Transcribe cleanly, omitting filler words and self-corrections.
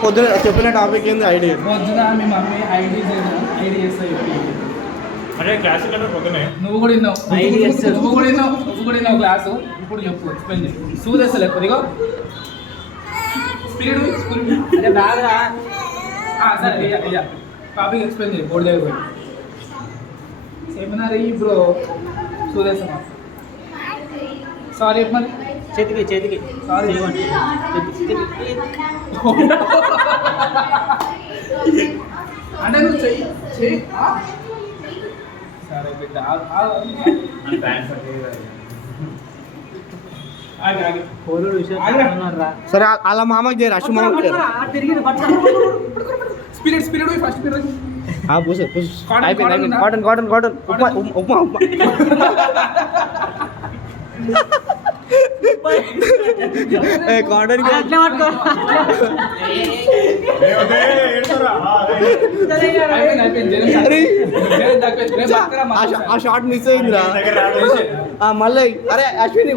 పొద్దున చెప్పిన టాపిక్ ఏంది ఐడి పొద్దున మీ మమ్మీ ఐడి చేస్తా అదే క్లాసిక్ అంటే పొద్దునే నువ్వు కూడా విన్నావు నువ్వు కూడా విన్నావు క్లాసు ఇప్పుడు చెప్పు ఎక్స్ప్లెయిన్ చేయి సూదేస్తలే కొద్దిగా స్పీడ్ అంటే బాగా సరే అయ్యా టాపిక్ ఎక్స్ప్లెయిన్ చేయి బోర్డు దగ్గర పోయి సెమినార్ బ్రో సూదేస్తామా సారీ మరి చేతికి సారీ అంటే నువ్వు చెయ్యి సరే బిడ్డ సరే అలా మామకి చేయరు అశ్వ మామకి చేయరు స్పిరిట్ ఫస్ట్ స్పిరిట్ అయిపోయింది కాటన్ ఉప్మా కాటన్ ఆ షార్ట్ మిస్ అయిందిరా మళ్ళీ అరే అశ్విని